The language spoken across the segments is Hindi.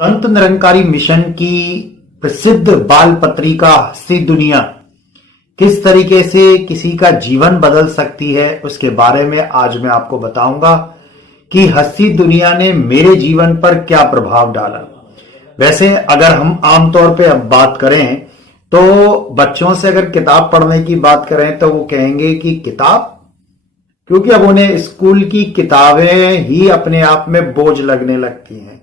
संत निरंकारी मिशन की प्रसिद्ध बाल पत्रिका हस्ती दुनिया किस तरीके से किसी का जीवन बदल सकती है, उसके बारे में आज मैं आपको बताऊंगा कि हस्ती दुनिया ने मेरे जीवन पर क्या प्रभाव डाला। वैसे अगर हम आमतौर पे अब बात करें तो बच्चों से अगर किताब पढ़ने की बात करें तो वो कहेंगे कि किताब, क्योंकि अब उन्हें स्कूल की किताबें ही अपने आप में बोझ लगने लगती हैं।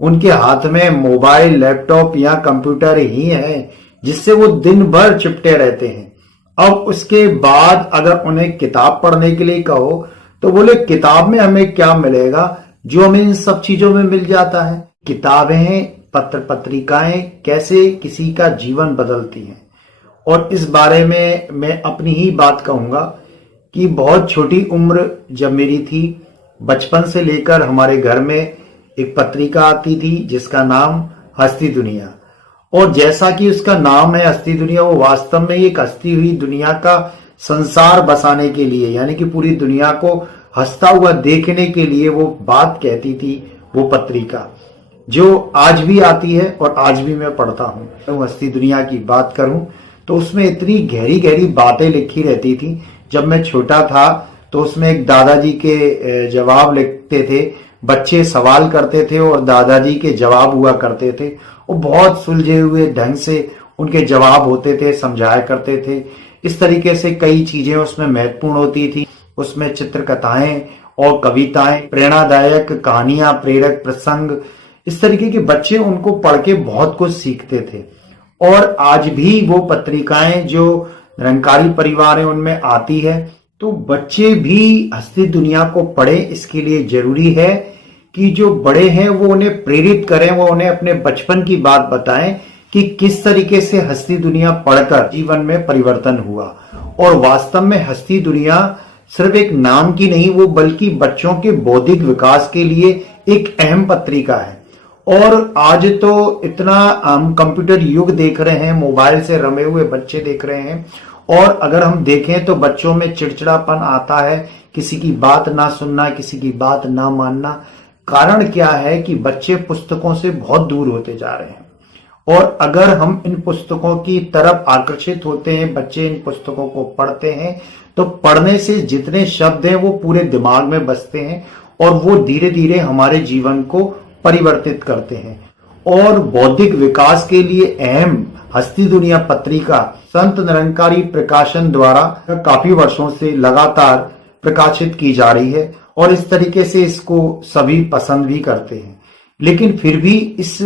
उनके हाथ में मोबाइल, लैपटॉप या कंप्यूटर ही है जिससे वो दिन भर चिपटे रहते हैं। अब उसके बाद अगर उन्हें किताब पढ़ने के लिए कहो तो बोले किताब में हमें क्या मिलेगा जो हमें इन सब चीजों में मिल जाता है। किताबें, पत्र पत्रिकाएं कैसे किसी का जीवन बदलती हैं, और इस बारे में मैं अपनी ही बात कहूंगा कि बहुत छोटी उम्र जब मेरी थी, बचपन से लेकर हमारे घर में एक पत्रिका आती थी जिसका नाम हस्ती दुनिया। और जैसा कि उसका नाम है हस्ती दुनिया, वो वास्तव में एक हस्ती हुई दुनिया का संसार बसाने के लिए, यानी कि पूरी दुनिया को हंसता हुआ देखने के लिए वो बात कहती थी। वो पत्रिका जो आज भी आती है और आज भी मैं पढ़ता हूँ। तो हस्ती दुनिया की बात करूं तो उसमें इतनी गहरी गहरी बातें लिखी रहती थी। जब मैं छोटा था तो उसमें एक दादाजी के जवाब लिखते थे, बच्चे सवाल करते थे और दादाजी के जवाब हुआ करते थे। वो बहुत सुलझे हुए ढंग से उनके जवाब होते थे, समझाया करते थे। इस तरीके से कई चीजें उसमें महत्वपूर्ण होती थी। उसमें चित्रकथाएं और कविताएं, प्रेरणादायक कहानियां, प्रेरक प्रसंग, इस तरीके के बच्चे उनको पढ़ के बहुत कुछ सीखते थे। और आज भी वो पत्रिकाएं जो निरंकारी परिवार है उनमें आती है, तो बच्चे भी हस्ती दुनिया को पढ़े। इसके लिए जरूरी है कि जो बड़े हैं वो उन्हें प्रेरित करें, वो उन्हें अपने बचपन की बात बताएं कि किस तरीके से हस्ती दुनिया पढ़कर जीवन में परिवर्तन हुआ। और वास्तव में हस्ती दुनिया सिर्फ एक नाम की नहीं, वो बल्कि बच्चों के बौद्धिक विकास के लिए एक अहम पत्रिका है। और आज तो इतना हम कंप्यूटर युग देख रहे हैं, मोबाइल से रमे हुए बच्चे देख रहे हैं, और अगर हम देखें तो बच्चों में चिड़चिड़ापन आता है, किसी की बात ना सुनना, किसी की बात ना मानना। कारण क्या है कि बच्चे पुस्तकों से बहुत दूर होते जा रहे हैं। और अगर हम इन पुस्तकों की तरफ आकर्षित होते हैं, बच्चे इन पुस्तकों को पढ़ते हैं, तो पढ़ने से जितने शब्द हैं वो पूरे दिमाग में बसते हैं और वो धीरे धीरे हमारे जीवन को परिवर्तित करते हैं। और बौद्धिक विकास के लिए अहम हस्ती दुनिया पत्रिका संत निरंकारी प्रकाशन द्वारा काफी वर्षों से लगातार प्रकाशित की जा रही है, और इस तरीके से इसको सभी पसंद भी करते हैं। लेकिन फिर भी इस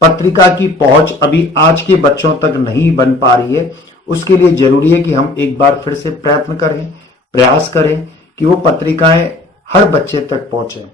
पत्रिका की पहुंच अभी आज के बच्चों तक नहीं बन पा रही है। उसके लिए जरूरी है कि हम एक बार फिर से प्रयत्न करें, प्रयास करें कि वो पत्रिकाएं हर बच्चे तक पहुंचे।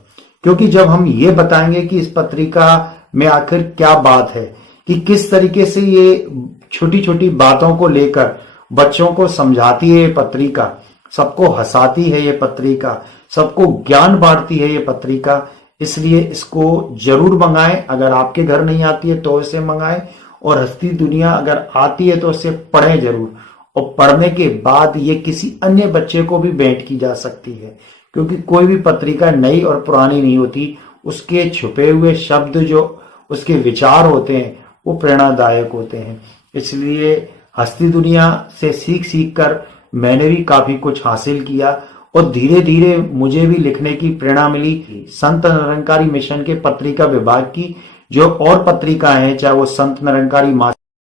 क्योंकि जब हम ये बताएंगे कि इस पत्रिका में आखिर क्या बात है, कि किस तरीके से ये छोटी छोटी बातों को लेकर बच्चों को समझाती है ये पत्रिका, सबको हंसाती है ये पत्रिका, सबको ज्ञान बांटती है ये पत्रिका, इसलिए इसको जरूर मंगाएं। अगर आपके घर नहीं आती है तो इसे मंगाएं, और हस्ती दुनिया अगर आती है तो इसे पढ़ें जरूर। और पढ़ने के बाद ये किसी अन्य बच्चे को भी भेंट की जा सकती है, क्योंकि कोई भी पत्रिका नई और पुरानी नहीं होती। उसके छुपे हुए शब्द, जो उसके विचार होते हैं, वो प्रेरणादायक होते हैं। इसलिए हस्ती दुनिया से सीख सीख कर मैंने भी काफी कुछ हासिल किया, और धीरे धीरे मुझे भी लिखने की प्रेरणा मिली। संत निरंकारी मिशन के पत्रिका विभाग की जो और पत्रिकाएं हैं, चाहे वो संत निरंकारी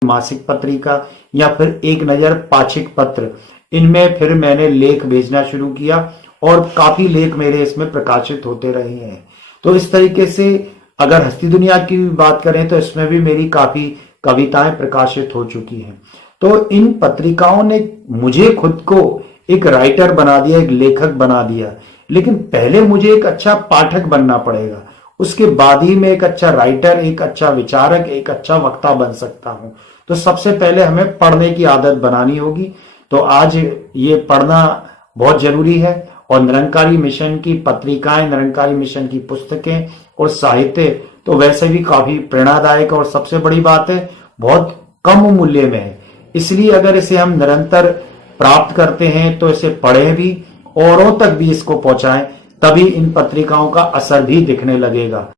मासिक पत्रिका या फिर एक नजर पाक्षिक पत्र, इनमें फिर मैंने लेख भेजना शुरू किया और काफी लेख मेरे इसमें प्रकाशित होते रहे हैं। तो इस तरीके से अगर हस्ती दुनिया की बात करें तो इसमें भी मेरी काफी कविताएं प्रकाशित हो चुकी हैं। तो इन पत्रिकाओं ने मुझे खुद को एक राइटर बना दिया, एक लेखक बना दिया। लेकिन पहले मुझे एक अच्छा पाठक बनना पड़ेगा, उसके बाद ही मैं एक अच्छा राइटर, एक अच्छा विचारक, एक अच्छा वक्ता बन सकता हूं। तो सबसे पहले हमें पढ़ने की आदत बनानी होगी। तो आज ये पढ़ना बहुत जरूरी है। और निरंकारी मिशन की पत्रिकाएं, निरंकारी मिशन की पुस्तकें और साहित्य तो वैसे भी काफी प्रेरणादायक, और सबसे बड़ी बात है बहुत कम मूल्य में है। इसलिए अगर इसे हम निरंतर प्राप्त करते हैं तो इसे पढ़ें भी, औरों तक भी इसको पहुंचाएं, तभी इन पत्रिकाओं का असर भी दिखने लगेगा।